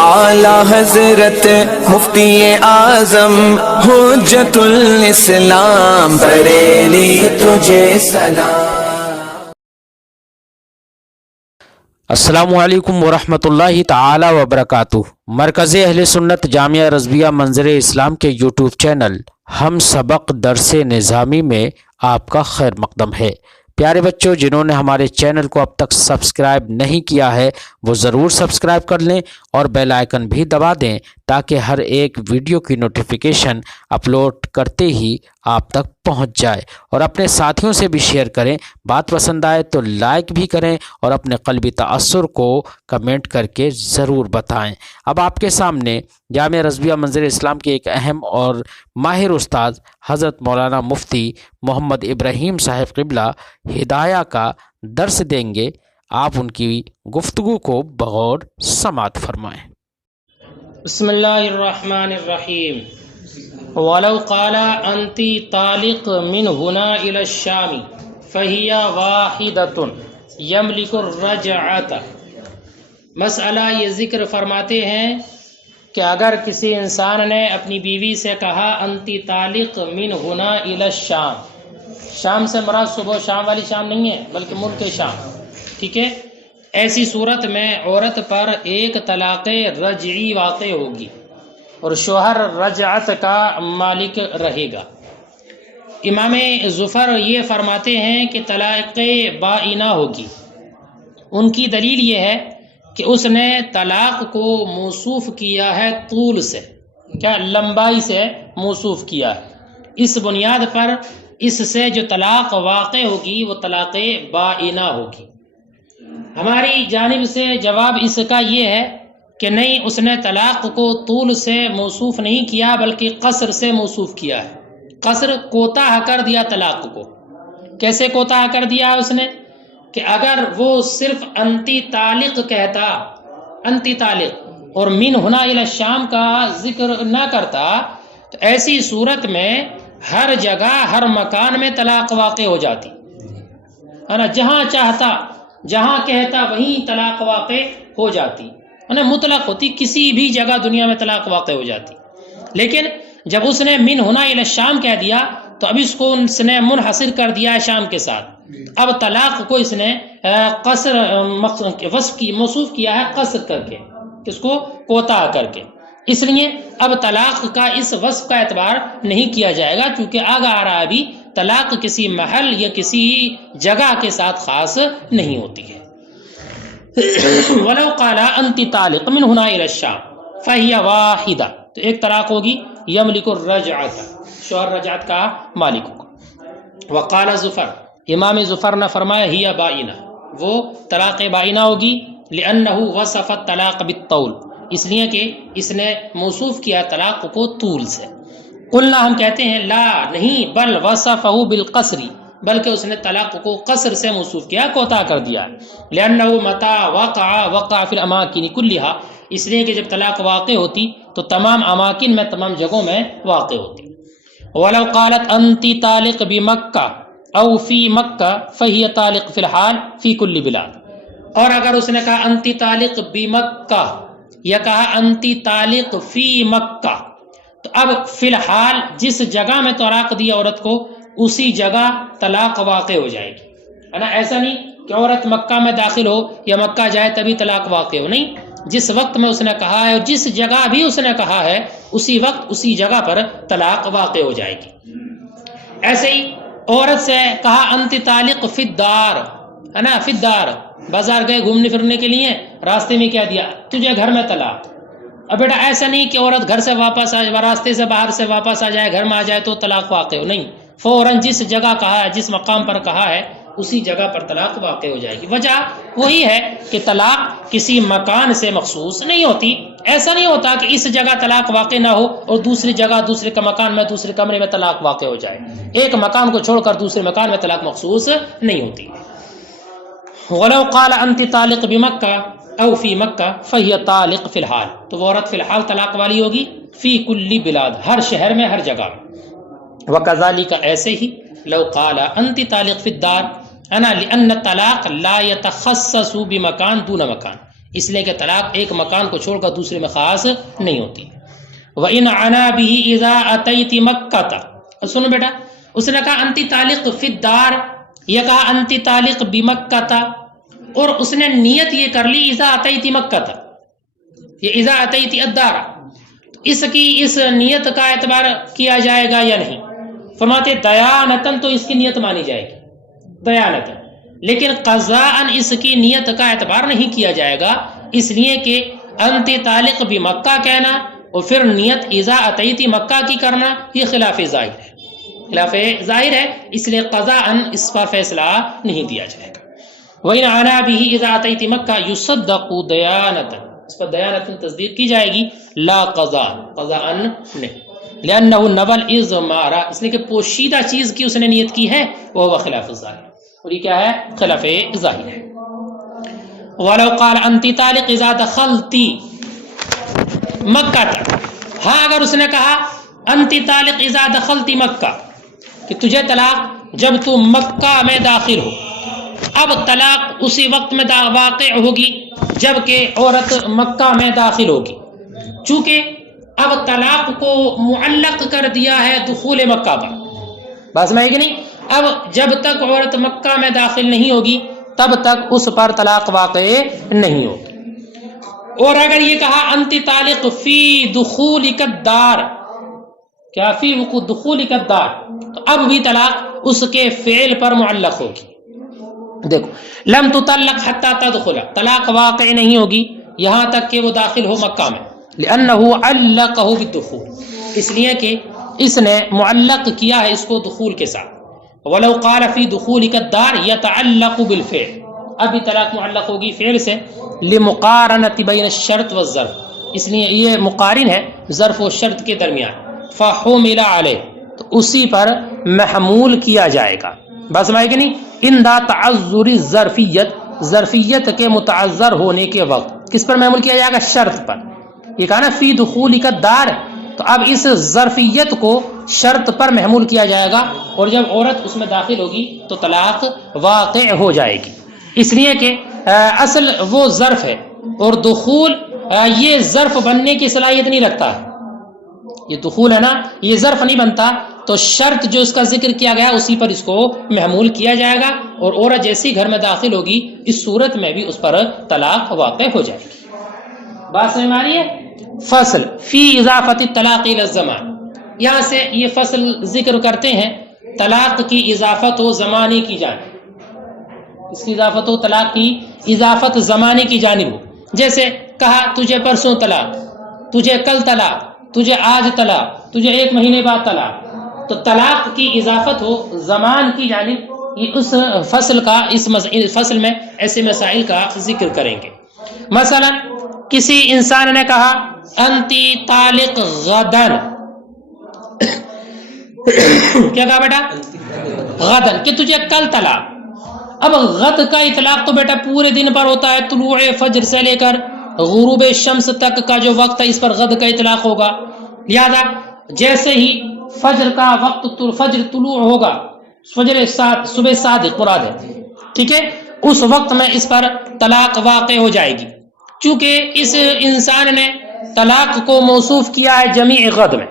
اعلی حضرت مفتی اعظم حجت الاسلام بریلی تجھے سلام۔ السلام علیکم ورحمۃ اللہ تعالی وبرکاتہ۔ مرکز اہل سنت جامعہ رضویہ منظر اسلام کے یوٹیوب چینل ہم سبق درس نظامی میں آپ کا خیر مقدم ہے۔ پیارے بچوں، جنہوں نے ہمارے چینل کو اب تک سبسکرائب نہیں کیا ہے وہ ضرور سبسکرائب کر لیں اور بیل آئیکن بھی دبا دیں تاکہ ہر ایک ویڈیو کی نوٹیفیکیشن اپلوڈ کرتے ہی آپ تک پہنچ جائے، اور اپنے ساتھیوں سے بھی شیئر کریں۔ بات پسند آئے تو لائک بھی کریں اور اپنے قلبی تأثر کو کمنٹ کر کے ضرور بتائیں۔ اب آپ کے سامنے جامعہ رضویہ منظر اسلام کے ایک اہم اور ماہر استاد حضرت مولانا مفتی محمد ابراہیم صاحب قبلہ ہدایہ کا درس دیں گے۔ آپ ان کی گفتگو کو بغور سماعت فرمائیں۔ بسم اللہ الرحمن الرحیم۔ وَلَوْ قَالَ أَنْتِ طَالِقٌ مِّنْ هُنَا إِلَى الشَّامِ فَهِيَ وَاحِدَةٌ يَمْلِكُ الرَّجْعَةَ۔ مسئلہ یہ ذکر فرماتے ہیں کہ اگر کسی انسان نے اپنی بیوی سے کہا انتی طالق من ہنا الی الشام، شام سے مراد صبح شام والی شام نہیں ہے بلکہ ملک شام، ٹھیک ہے، ایسی صورت میں عورت پر ایک طلاق رجعی واقع ہوگی اور شوہر رجعت کا مالک رہے گا۔ امام ظفر یہ فرماتے ہیں کہ طلاق بائنہ ہوگی۔ ان کی دلیل یہ ہے کہ اس نے طلاق کو موصوف کیا ہے طول سے، کیا لمبائی سے موصوف کیا ہے، اس بنیاد پر اس سے جو طلاق واقع ہوگی وہ طلاق بائنہ ہوگی۔ ہماری جانب سے جواب اس کا یہ ہے کہ نہیں، اس نے طلاق کو طول سے موصوف نہیں کیا بلکہ قصر سے موصوف کیا ہے۔ قصر کوتاہ کر دیا طلاق کو۔ کیسے کوتاہ کر دیا اس نے کہ اگر وہ صرف انتی طالق کہتا، انتی طالق، اور من ہنا الی الشام کا ذکر نہ کرتا تو ایسی صورت میں ہر جگہ ہر مکان میں طلاق واقع ہو جاتی ہے نا، جہاں چاہتا جہاں کہتا وہیں طلاق واقع ہو جاتی ہے نا، مطلق ہوتی، کسی بھی جگہ دنیا میں طلاق واقع ہو جاتی۔ لیکن جب اس نے من ہنا الی الشام کہہ دیا تو اب اس کو اس نے منحصر کر دیا ہے شام کے ساتھ۔ اب طلاق کو اس نے قصر وصف کی موصوف کیا ہے قصر کر کے، اس کو کوتاہ کر کے، اس لیے اب طلاق کا اس وصف کا اعتبار نہیں کیا جائے گا، چونکہ آگے آ رہا ہے ابھی طلاق کسی محل یا کسی جگہ کے ساتھ خاص نہیں ہوتی ہے۔ وَلَوْ قَالَ أَنْتِ طَالِقٌ مِّنْ هُنَا إِلَى الشَّامِ فَهِيَ وَاحِدَةٌ، تو ایک طلاق ہوگی يَمْلِكُ الرَّجْعَةَ، شوہر رجعت کا مالک ہوگا۔ وقال ظفر، امام ظفر نے فرمایا ہی بائنہ، وہ طلاق بائنہ ہوگی، لأنه وصف الطلاق بالطول، اس لیے کہ اس نے موصوف کیا طلاق کو طول سے۔ قلنا، ہم کہتے ہیں لا نہیں، بل وصفہ بالقصر، بلکہ اس نے طلاق کو قصر سے موصوف کیا، کوتاہ کر دیا ہے۔ لأنه متى وقع في الاماکن كلها، اس لیے کہ جب طلاق واقع ہوتی تو تمام اماکن میں، تمام جگہوں میں واقع ہوتی۔ ولو قالت انت طالق بمکہ او فی مکہ فہی طالق فی الحال فی کل بلاد، اور اگر اس نے کہا انتی طالق بمکہ یا کہا انتی طالق فی مکہ، تو اب فی الحال جس جگہ میں طلاق دی عورت کو اسی جگہ طلاق واقع ہو جائے گی، ہے نا۔ ایسا نہیں کہ عورت مکہ میں داخل ہو یا مکہ جائے تبھی طلاق واقع ہو، نہیں، جس وقت میں اس نے کہا ہے اور جس جگہ بھی اس نے کہا ہے اسی وقت اسی جگہ پر طلاق واقع ہو جائے گی۔ ایسے ہی عورت سے کہا انت طالق فی الدار، ہے نا، فی الدار، بازار گئے گھومنے پھرنے کے لیے، راستے میں کیا دیا تجھے گھر میں طلاق۔ اب بیٹا ایسا نہیں کہ عورت گھر سے واپس آ جائے، راستے سے باہر سے واپس آ جائے، گھر میں آ جائے تو طلاق واقع ہو، نہیں، فوراً جس جگہ کہا ہے، جس مقام پر کہا ہے اسی جگہ پر طلاق واقع ہو جائے گی۔ وجہ وہی ہے کہ طلاق کسی مکان سے مخصوص نہیں ہوتی۔ ایسا نہیں ہوتا کہ اس جگہ طلاق واقع نہ ہو اور دوسری جگہ، دوسرے کا مکان میں، دوسرے کمرے میں طلاق واقع ہو جائے، ایک مکان کو چھوڑ کر دوسرے مکان میں طلاق مخصوص نہیں ہوتی۔ وَلَوْ قَالَ أَنْتِ طَالِقٌ بِمَكَّةَ أَوْ فِي مَكَّةَ فَهِيَ طَالِقٌ فِي الْحَالِ، تو وہ عورت فی الحال طلاق والی ہوگی، فی کل بلاد، ہر شہر میں، ہر جگہ میں۔ وَكَذَلِكَ، ایسے ہی، لو قال أنت طالق فی الدار، انا لأن الطلاق لا يتخصص بمکان دون مکان، اس لیے کہ طلاق ایک مکان کو چھوڑ کر دوسرے میں خاص نہیں ہوتی. وَإِنْ عَنَا بِهِ إِذَا أَتَيْتِ مَكَّةَ. سنو بیٹا، اس نے کہا انتی طالق فی الدار، یہ کہا انتی طالق بمکہ، اور اس نے نیت یہ کر لی اذا اتیتی مکہ، یہ اذا اتیتی الدار، اس کی اس نیت کا اعتبار کیا جائے گا یا نہیں؟ فرماتے دیانتن تو اس کی نیت مانی جائے گی دیانتن، لیکن قضاءً اس کی نیت کا اعتبار نہیں کیا جائے گا، اس لیے کہ انتی طالق بمکہ کہنا اور پھر نیت اذا اتیتی مکہ کی کرنا یہ خلاف ظاہر ہے، خلاف ظاہر ہے، اس لیے قضاءً اس پر فیصلہ نہیں دیا جائے گا. وَإِنْ عَنَا بِهِ إِذَا أَتَيْتِ مَكَّةَ يُصَدَّقُ دَيَانَةً، اس پر دیانتاً تصدیق کی جائے گی، لا قضاء، قضاءً نہیں. لِأَنَّهُ نَوَى الْإِضْمَارَ، اس لیے کہ پوشیدہ چیز کی اس نے نیت کی ہے، وہ خلاف ظاہر، اور یہ کیا ہے؟ خلاف ظاہر ہے. وَلَوْ قَالَ أَنْتِ طَالِقْ إِذَا دَخَلْتِ مَكَّةَ، ہاں اگر اس نے کہا انتی طالق اذا دخلتی مکہ، کہ تجھے طلاق جب تو مکہ میں داخل ہو. اب طلاق اسی وقت میں واقع ہوگی جب کہ عورت مکہ میں داخل ہوگی، چونکہ اب طلاق کو معلق کر دیا ہے دخول مکہ پر. بات سمجھ کہ نہیں؟ اب جب تک عورت مکہ میں داخل نہیں ہوگی تب تک اس پر طلاق واقع نہیں ہوگی. اور اگر یہ کہا انتی طالق فی دخولک الدار، کیا فی وقوع دخولک الدار، تو اب بھی طلاق اس کے فعل پر معلق ہوگی. دیکھو لم تطلق حتی تدخل، طلاق واقع نہیں ہوگی یہاں تک کہ وہ داخل ہو مکہ میں، لأنہ علقہ بالدخول، اس لیے کہ اس نے معلق کیا ہے اس کو دخول کے ساتھ. ولو قال فی دخولک الدار یتعلق بالفعل، ابھی طلاق معلق ہوگی فعل سے، لمقارنۃ بین الشرط والظرف، اس لیے یہ مقارن ہے ظرف و شرط کے درمیان. فحمل علیہ، تو اسی پر محمول کیا جائے گا. بس سمجھ کہ نہیں؟ اندہ تعذر ظرفیت، ظرفیت کے متعذر ہونے کے وقت کس پر محمول کیا جائے گا؟ شرط پر. یہ کہا نا فی دخولک الدار، تو اب اس ظرفیت کو شرط پر محمول کیا جائے گا، اور جب عورت اس میں داخل ہوگی تو طلاق واقع ہو جائے گی. اس لیے کہ اصل وہ ظرف ہے اور دخول یہ ظرف بننے کی صلاحیت نہیں رکھتا ہے. یہ دخول ہے نا، یہ ظرف نہیں بنتا، تو شرط جو اس کا ذکر کیا گیا اسی پر اس کو محمول کیا جائے گا، اور عورت جیسی گھر میں داخل ہوگی اس صورت میں بھی اس پر طلاق واقع ہو جائے گی. بات سمجھ میں آ رہی ہے؟ فصل فی اضافت الطلاق الی الزمان، یہاں سے یہ فصل ذکر کرتے ہیں طلاق کی اضافت و زمانے کی جانب. اس کی اضافت و طلاق کی اضافت زمانے کی جانب ہو، جیسے کہا تجھے پرسوں طلاق، تجھے کل طلاق، تجھے آج طلاق، تجھے 1 مہینے بعد طلاق، تو طلاق کی اضافت ہو زمان کی جانب. یہ اس فصل کا، اس فصل میں ایسے مسائل کا ذکر کریں گے. مثلا کسی انسان نے کہا انتی طالق غدن، کیا کہا بیٹا؟ غدن، کہ تجھے کل طلاق. اب غد کا اطلاق تو بیٹا پورے دن پر ہوتا ہے، طلوع فجر سے لے کر غروب شمس تک کا جو وقت ہے اس پر غد کا اطلاق ہوگا. لہذا جیسے ہی فجر کا وقت، فجر طلوع ہوگا، فجر صبح صادق مراد ہے، ٹھیک ہے، اس وقت میں اس پر طلاق واقع ہو جائے گی. چونکہ اس انسان نے طلاق کو موصوف کیا ہے جمیع غد میں.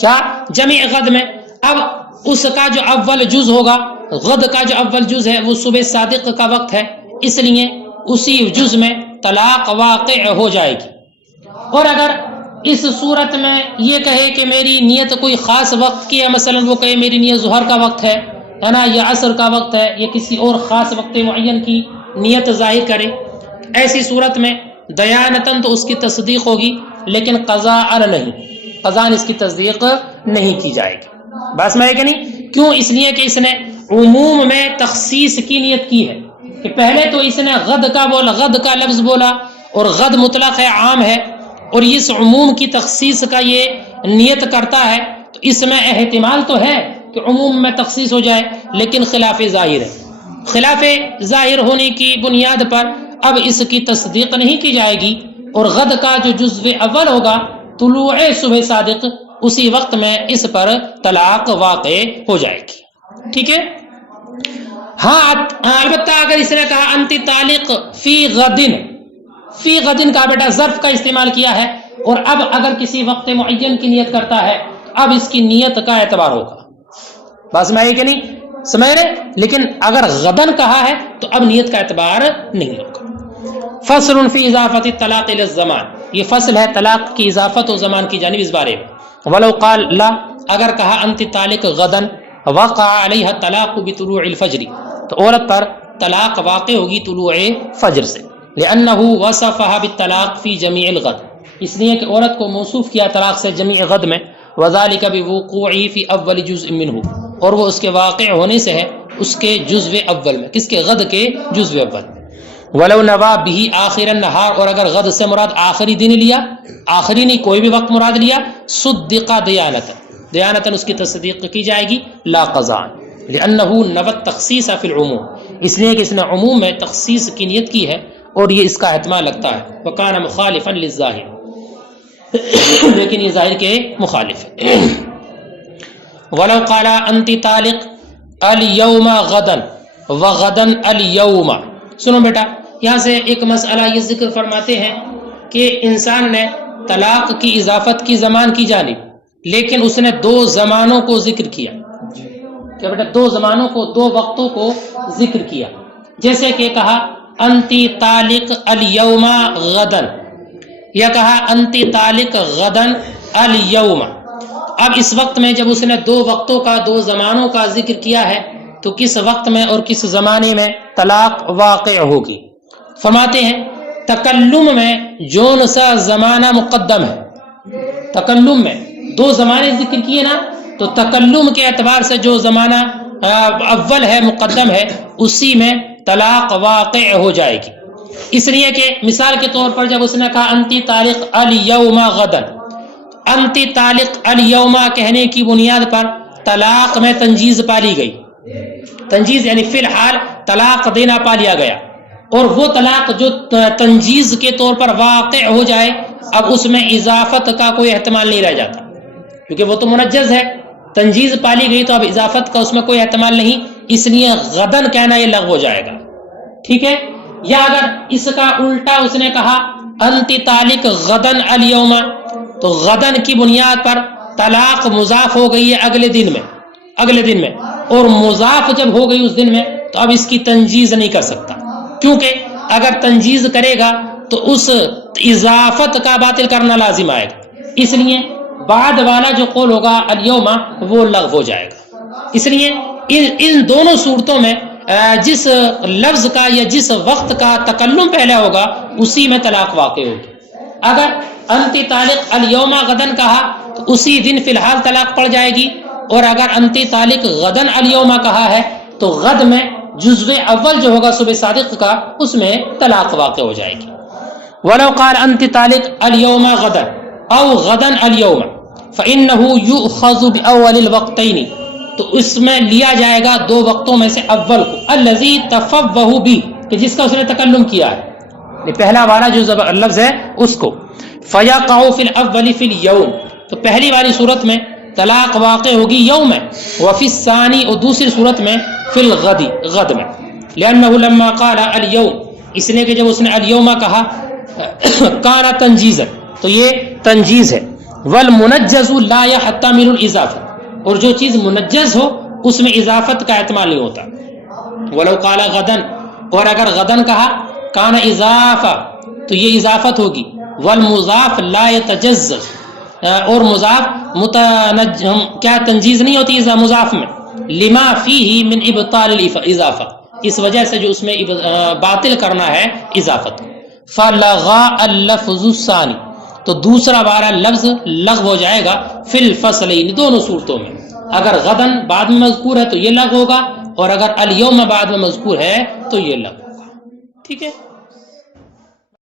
کیا؟ جمیع غد میں. اب اس کا جو اول جز ہوگا، غد کا جو اول جز ہے وہ صبح صادق کا وقت ہے، اس لیے اسی جز میں طلاق واقع ہو جائے گی. اور اگر اس صورت میں یہ کہے کہ میری نیت کوئی خاص وقت کی ہے، مثلا وہ کہے میری نیت ظہر کا وقت ہے نا، یا عصر کا وقت ہے، یا کسی اور خاص وقت معین کی نیت ظاہر کرے، ایسی صورت میں دیانتاً تو اس کی تصدیق ہوگی، لیکن قضاء نہیں، قضاء اس کی تصدیق نہیں کی جائے گی. بس میں کہ نہیں؟ کیوں؟ اس لیے کہ اس نے عموم میں تخصیص کی نیت کی ہے، کہ پہلے تو اس نے غد کا بولا، غد کا لفظ بولا، اور غد مطلق ہے، عام ہے، اور اس عموم کی تخصیص کا یہ نیت کرتا ہے، تو اس میں احتمال تو ہے کہ عموم میں تخصیص ہو جائے، لیکن خلاف ظاہر ہے. خلاف ظاہر ہونے کی بنیاد پر اب اس کی تصدیق نہیں کی جائے گی، اور غد کا جو جزو اول ہوگا طلوع صبح صادق، اسی وقت میں اس پر طلاق واقع ہو جائے گی. ٹھیک ہے؟ ہاں البتہ اگر اس نے کہا انتی طالق فی غدن، فی غدن کا بیٹا ظرف کا استعمال کیا ہے، اور اب اگر کسی وقت معین کی نیت کرتا ہے اب اس کی نیت کا اعتبار ہوگا. بات سمجھ آئی کہ نہیں؟ سمجھ رہے؟ لیکن اگر غدن کہا ہے تو اب نیت کا اعتبار نہیں ہوگا. فصل فی اضافت الطلاق الی الزمان، یہ فصل ہے طلاق کی اضافت و زمان کی جانب اس بارے میں. ولو قال لا، اگر کہا انت طالق غدن وقع علیہ الطلاق بطلوع الفجر، تو عورت پر طلاق واقع ہوگی طلوع فجر سے. لأنہ وصفها بالطلاق فی جمیع الغد، اس لیے کہ عورت کو موصوف کیا طلاق سے جمیع غد میں. وذالک بوقوعہ فی اول جزء منہ، اور وہ اس کے واقع ہونے سے ہے اس کے جزو اول میں. کس کے؟ غد کے جزو اول. ولو نوا بھی آخر النہار، اور اگر غد سے مراد آخری دن لیا، آخری نہیں کوئی بھی وقت مراد لیا، صدق دیانتاً اس کی تصدیق کی جائے گی، لا قضاء. لأنہ نوت تخصیص فی العموم، اس لیے کہ اس نے عموم میں تخصیص کی نیت کی ہے اور یہ اس کا احتمال لگتا ہے. وکان مخالفا للظاہر، لیکن یہ ظاہر کے مخالف ہے. ولو قال انت طالق اليوم غدا وغدا اليوم، سنو بیٹا یہاں سے ایک مسئلہ یہ ذکر فرماتے ہیں کہ انسان نے طلاق کی اضافت کی زمان کی جانب، لیکن اس نے دو زمانوں کو ذکر کیا. کیا بیٹا؟ دو زمانوں کو، دو وقتوں کو ذکر کیا. جیسے کہ کہا انتی طالق الیوم غدن، یا کہا انتی طالق غدن الیوم. اب اس وقت میں جب اس نے دو وقتوں کا، دو زمانوں کا ذکر کیا ہے تو کس وقت میں اور کس زمانے میں طلاق واقع ہوگی؟ فرماتے ہیں تکلم میں جون سا زمانہ مقدم ہے. تکلم میں دو زمانے ذکر کیے نا، تو تکلم کے اعتبار سے جو زمانہ اول ہے، مقدم ہے، اسی میں طلاق واقع ہو جائے گی. اس لیے کہ مثال کے طور پر جب اس نے کہا انتی طالق الیوم غدن، انتی طالق الیوم کہنے کی بنیاد پر طلاق میں تنجیز پالی گئی. تنجیز یعنی فی الحال طلاق دینا پا لیا گیا، اور وہ طلاق جو تنجیز کے طور پر واقع ہو جائے اب اس میں اضافت کا کوئی احتمال نہیں رہ جاتا، کیونکہ وہ تو منجز ہے. تنجیز پالی گئی تو اب اضافت کا اس میں کوئی احتمال نہیں، اس لیے غدن کہنا یہ لغو ہو جائے گا. ٹھیک ہے؟ یا اگر اس کا الٹا اس نے کہا انتی طالق غدن الیوم، تو غدن کی بنیاد پر طلاق مضاف ہو گئی ہے اگلے دن میں، اگلے دن میں، اور مضاف جب ہو گئی اس دن میں تو اب اس کی تنجیز نہیں کر سکتا، کیونکہ اگر تنجیز کرے گا تو اس اضافت کا باطل کرنا لازم آئے گا. اس لیے بعد والا جو قول ہوگا الیوم وہ لغو ہو جائے گا. اس لیے ان دونوں صورتوں میں جس لفظ کا یا جس وقت کا تکلم پہلے ہوگا اسی میں طلاق واقع ہوگی. اگر انتی طالق الیوم غدن کہا تو اسی دن فی الحال طلاق پڑ جائے گی، اور اگر انتی طالق غدن الیوم کہا ہے تو غد میں جزو اول جو ہوگا صبح صادق کا اس میں طلاق واقع ہو جائے گی. ولو قال انتی طالق الیوم غدن او غدن الیوم فإنه یؤخذ بأول الوقتین، تو اس میں لیا جائے گا دو وقتوں میں سے اول کو، الذی تفوہ بھی، کہ جس کا اس نے تکلم کیا ہے، یہ پہلا والا جو لفظ ہے اس کو. فیقع فی الاول فی الیوم، تو پہلی والی صورت میں طلاق واقع ہوگی یوم میں، وفی الثانی، اور دوسری صورت میں فی الغد، غد میں. لأنہ لما قال الیوم، اس لیے کہ جب اس نے الیوم کہا کان تنجیزا، تو یہ تنجیز ہے. والمنجز لا يحتمل الاضافہ، اور جو چیز منجز ہو اس میں اضافت کا احتمال نہیں ہوتا. ولو قال غدن، اور اگر غدن کہا کان اضافہ تو یہ اضافت ہوگی. والمضاف لا يتجزز، اور مضاف کیا تنجیز نہیں ہوتی مضاف میں، لما فیہ من ابطال الاضافہ، اس وجہ سے جو اس میں باطل کرنا ہے اضافت. فلغا اللفظ الثانی، تو دوسرا والا لفظ لغو ہو جائے گا فی الفصلین، دونوں صورتوں میں. اگر غدن بعد میں مذکور ہے تو یہ لغو ہوگا، اور اگر الیوم بعد میں مذکور ہے تو یہ لغو ہوگا. ٹھیک ہے؟